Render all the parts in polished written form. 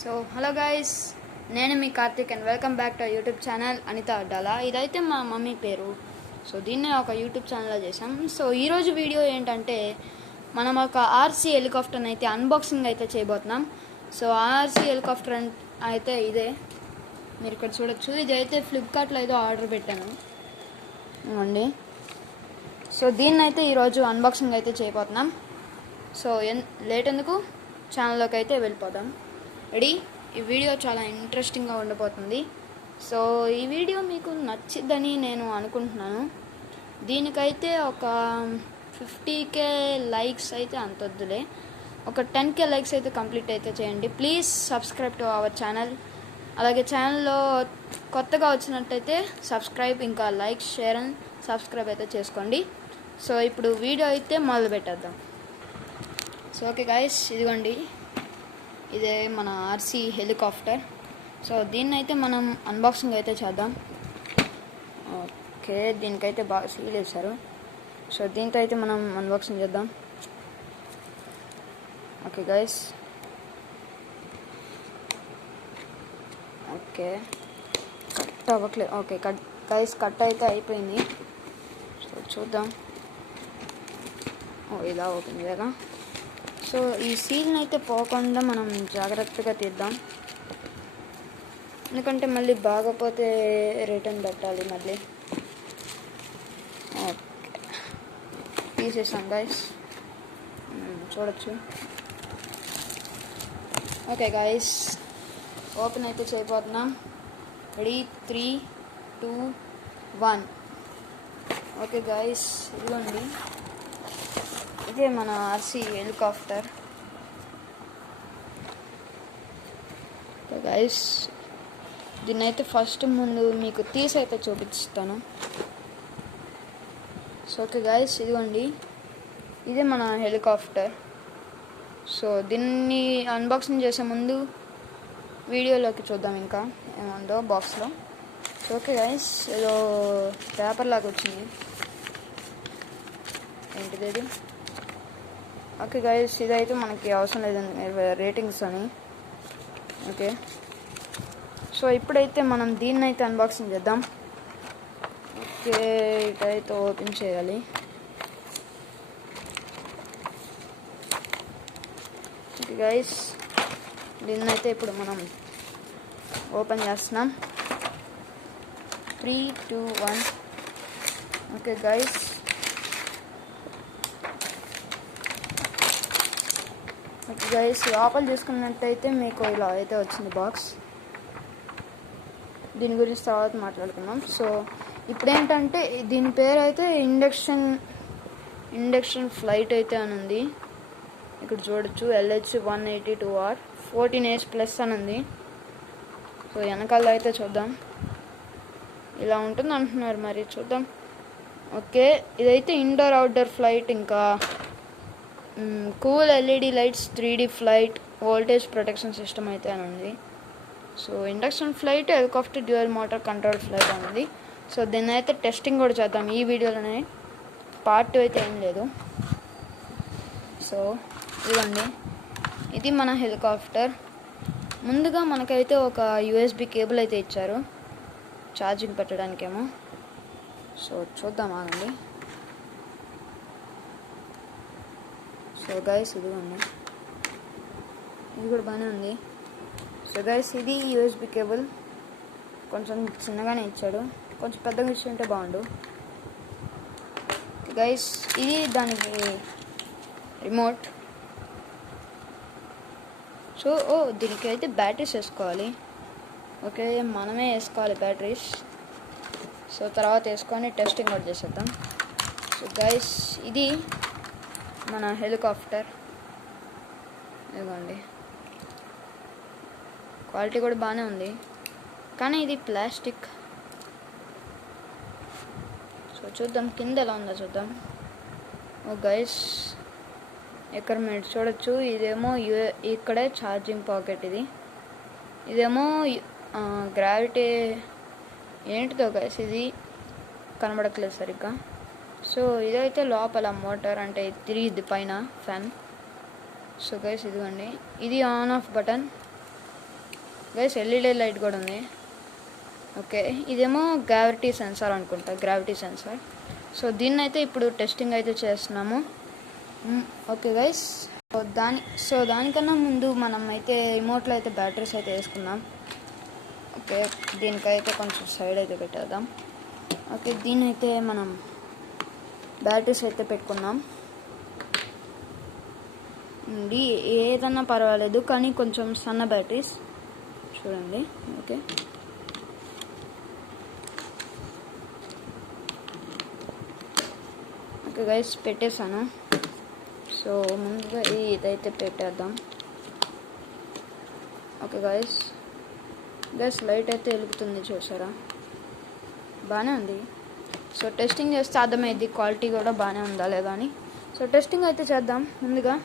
So hello guys, నేను మీ Karthik and welcome back to YouTube channel Anitha Addala. ఇదైతే మా మమ్మీ పేరు. సో దీన్ని ఒక యూట్యూబ్ ఛానల్లో చేసాం. సో ఈరోజు వీడియో ఏంటంటే మనం ఒక ఆర్సీ హెలికాప్టర్ని అయితే అన్బాక్సింగ్ అయితే చేయబోతున్నాం. సో ఆర్సీ హెలికాప్టర్ అయితే ఇదే, మీరు ఇక్కడ చూడొచ్చు. ఇది అయితే ఫ్లిప్కార్ట్లో ఏదో ఆర్డర్ పెట్టాను అండి. సో దీన్ని అయితే ఈరోజు అన్బాక్సింగ్ అయితే చేయబోతున్నాం. సో లేట్ ఎందుకు, ఛానల్లోకి అయితే వెళ్ళిపోదాం. రెడీ? ఈ వీడియో చాలా ఇంట్రెస్టింగ్గా ఉండబోతుంది. సో ఈ వీడియో మీకు నచ్చిద్దని నేను అనుకుంటున్నాను. దీనికైతే ఒక 50K లైక్స్ అయితే అంతొద్దులే, ఒక 10K లైక్స్ అయితే కంప్లీట్ అయితే చేయండి. Please subscribe to our channel. అలాగే ఛానల్లో కొత్తగా వచ్చినట్టయితే సబ్స్క్రైబ్, ఇంకా లైక్, షేర్ అండ్ సబ్స్క్రైబ్ అయితే చేసుకోండి. సో ఇప్పుడు వీడియో అయితే మొదలు పెట్టేద్దాం. సో ఓకే గైస్, ఇదిగోండి, ఇదే మన ఆర్సీ హెలికాప్టర్. సో దీన్ని అయితే మనం అన్బాక్సింగ్ అయితే చేద్దాం. ఓకే, దీనికైతే బాగా సీల్ వేశారు. సో దీంతో అయితే మనం అన్బాక్సింగ్ చేద్దాం. ఓకే గైస్, ఓకే కట్ అవ్వట్లేదు. ఓకే గైస్, కట్ అయితే అయిపోయింది. సో చూద్దాం. ఇలా ఓపెన్ చేయాలా? సో ఈ సీల్ని అయితే పోకుండా మనం జాగ్రత్తగా తీద్దాం, ఎందుకంటే మళ్ళీ బాగపోతే రిటర్న్ పెట్టాలి మళ్ళీ. ఓకే, తీసేసాం గైస్, చూడొచ్చు. ఓకే గైస్, ఓపెన్ అయితే చేయబోతున్నాం. రెడీ? 3, 2, 1. ఓకే గైస్, ఇదిగోండి, ఇదే మన ఆర్సీ హెలికాప్టర్. గైస్, దీన్ని అయితే ఫస్ట్ ముందు మీకు తీసి అయితే చూపిస్తాను. సో ఓకే గైస్, ఇదిగోండి, ఇదే మన హెలికాప్టర్. సో దీన్ని అన్బాక్సింగ్ చేసే ముందు వీడియోలోకి చూద్దాం ఇంకా ఏముందో బాక్స్లో. సో ఓకే గైస్, ఏదో పేపర్ లాగా వచ్చింది, ఏంటిది ఇది? ఓకే గైస్, ఇదైతే మనకి అవసరం లేదండి, రేటింగ్స్ అని. ఓకే, సో ఇప్పుడైతే మనం దీన్ని అయితే అన్బాక్సింగ్ చేద్దాం. ఓకే, ఇదైతే ఓపెన్ చేయాలి. ఓకే గైస్, దీన్ని అయితే ఇప్పుడు మనం ఓపెన్ చేస్తున్నాం. 3, 2, 1. ఓకే గైస్, ఓకే గైస్, లోపల చూసుకున్నట్టయితే మీకు ఇలా అయితే వచ్చింది బాక్స్. దీని గురించి తర్వాత మాట్లాడుకుందాం. సో ఇప్పుడు ఏంటంటే దీని పేరు అయితే ఇండక్షన్ ఫ్లైట్ అయితే అని ఉంది. ఇక్కడ చూడొచ్చు, LH-182R 14H+ అని ఉంది. సో వెనకాల అయితే చూద్దాం, ఇలా ఉంటుంది అంటున్నారు, మరి చూద్దాం. ఓకే, ఇదైతే ఇండోర్ అవుట్డోర్ ఫ్లైట్, ఇంకా cool LED lights, 3D flight, voltage protection system అయితే అని ఉంది. So induction flight, helicopter dual motor control flight అనేది. సో దీన్ని అయితే టెస్టింగ్ కూడా చేద్దాం ఈ వీడియోలోనే, పార్ట్ 2 అయితే ఏం లేదు. సో ఇదిగోండి, ఇది మన హెలికాప్టర్. ముందుగా మనకైతే ఒక USB కేబుల్ అయితే ఇచ్చారు, ఛార్జింగ్ పెట్టడానికేమో. సో చూద్దాం, ఆగండి. సో గైస్, ఇదిగోండి, ఇది కూడా బాగానే ఉంది. సో గైస్, ఇది USB కేబుల్, కొంచెం చిన్నగానే ఇచ్చాడు, కొంచెం పెద్దగా ఇచ్చుంటే బాగుండు. గైస్, ఇది దానికి రిమోట్. సో దీనికి అయితే బ్యాటరీస్ వేసుకోవాలి. ఓకే, మనమే వేసుకోవాలి బ్యాటరీస్. సో తర్వాత వేసుకొని టెస్టింగ్ కూడా చేసేద్దాం. సో గైస్, ఇది మన హెలికాప్టర్. ఇదిగోండి, క్వాలిటీ కూడా బాగానే ఉంది, కానీ ఇది ప్లాస్టిక్. సో చూద్దాం కింద ఎలా ఉందో చూద్దాం. ఓ గైస్, ఇక్కడ మీరు చూడొచ్చు, ఇదేమో ఇక్కడే ఛార్జింగ్ పాకెట్, ఇదేమో గ్రావిటీ ఏంటిదో గైస్ ఇది కనబడట్లేదు సరిగ్గా. సో ఇదైతే లోపల మోటార్, అంటే తిరిగిద్ది పైన ఫ్యాన్. సో గైస్, ఇదిగోండి, ఇది on off button. Guys LED light కూడా ఉంది. ఓకే, ఇదేమో గ్రావిటీ సెన్సార్ అనుకుంటా, గ్రావిటీ సెన్సార్. సో దీన్ని అయితే ఇప్పుడు టెస్టింగ్ అయితే చేస్తున్నాము. ఓకే గైస్, దానికన్నా ముందు మనం అయితే రిమోట్లో అయితే బ్యాటరీస్ అయితే వేసుకుందాం. ఓకే, దీనికైతే కొంచెం సైడ్ అయితే పెట్టేద్దాం. ఓకే, దీన్ని అయితే మనం బ్యాటరీస్ అయితే పెట్టుకుందాం. ఏదన్నా పర్వాలేదు, కానీ కొంచెం సన్న బ్యాటరీస్ చూడండి. ఓకే, ఓకే గైస్, పెట్టేశాను. సో ముందుగా ఇదైతే పెట్టేద్దాం. ఓకే గైస్, లైట్ అయితే వెలుగుతుంది చూసారా, బాగానే ఉంది. సో టెస్టింగ్ చేస్తే అర్థమైంది క్వాలిటీ కూడా బాగానే ఉందా లేదా అని. సో టెస్టింగ్ అయితే చేద్దాం ముందుగా.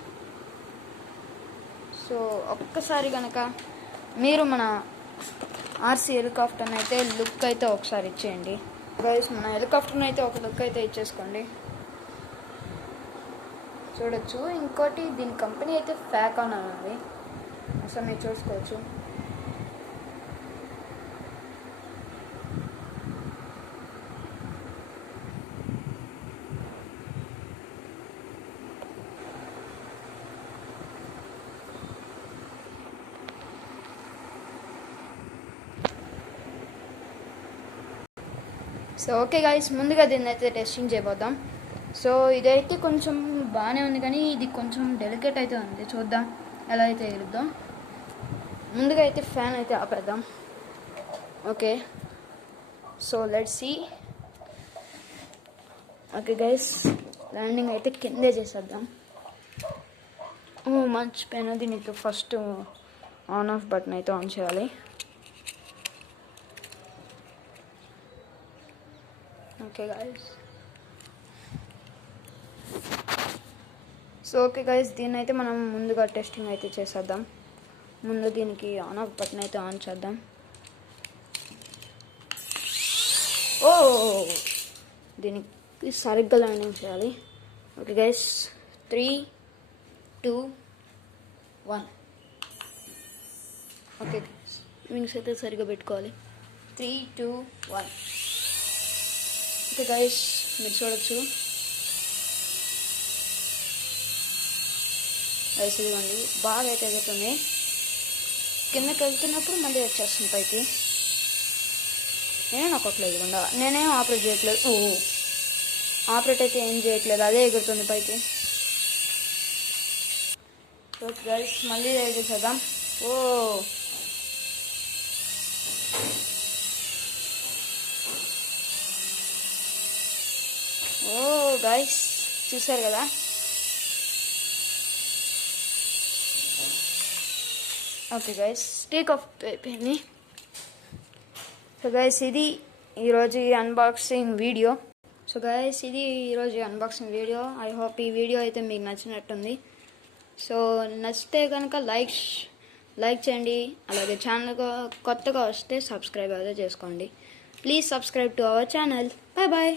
సో ఒక్కసారి కనుక మీరు మన ఆర్సీ హెలికాప్టర్ని అయితే లుక్ అయితే ఒకసారి ఇచ్చేయండి గైస్. మన హెలికాప్టర్ని అయితే ఒక లుక్ అయితే ఇచ్చేసుకోండి, చూడొచ్చు. ఇంకోటి దీని కంపెనీ అయితే ఫ్యాకాన్ ఉంది, అసలు మీరు చూసుకోవచ్చు. సో ఓకే గైస్, ముందుగా దీన్ని అయితే టెస్టింగ్ చేయబోద్దాం. సో ఇదైతే కొంచెం బాగానే ఉంది, కానీ ఇది కొంచెం డెలికేట్ అయితే ఉంది. చూద్దాం ఎలా అయితే ఎగురుద్దాం. ముందుగా అయితే ఫ్యాన్ అయితే ఆపేద్దాం. Okay, so let's see. Okay guys, landing అయితే కిందే చేసేద్దాం. మర్చిపోయినా, దీనికి ఫస్ట్ ఆన్ ఆఫ్ బటన్ అయితే ఆన్ చేయాలి. Okay guys, so okay guys, దీన్ని అయితే మనం ముందుగా టెస్టింగ్ అయితే చేసేద్దాం. ముందు దీనికి ఆన్ ఆఫ్ బటన్ అయితే ఆన్ చేద్దాం. దీనికి సరిగ్గా ల్యాండింగ్ చేయాలి. Okay guys, 3, 2, 1. Okay guys, wings అయితే సరిగ్గా పెట్టుకోవాలి. 3, 2, 1. ఓకే గైస్, మీరు చూడొచ్చు. గైస్ ఇదిగోండి, బాగా అయితే ఎగురుతుంది. కిందకి వెళ్తున్నప్పుడు మళ్ళీ వచ్చేస్తుంది పైకి. నేనే నొక్కట్లేదు, ఇవ్వండి, నేనేం ఆపరేట్ చేయట్లేదు. ఆపరేట్ అయితే ఏం చేయట్లేదు, అదే ఎగురుతుంది పైకి. ఓకే గైస్, మళ్ళీ ఎగురుచేద్దాం. గైస్ చూసారు కదా. ఓకే గైస్, టేక్ ఆఫ్ అయిపోయింది. సో గైస్, ఇది ఈరోజు అన్బాక్సింగ్ వీడియో. ఐ హోప్ ఈ వీడియో అయితే మీకు నచ్చినట్టుంది. సో నచ్చితే కనుక లైక్ చేయండి. అలాగే ఛానల్ కొత్తగా వస్తే సబ్స్క్రైబ్ అయితే చేసుకోండి. Please subscribe to our channel. Bye bye.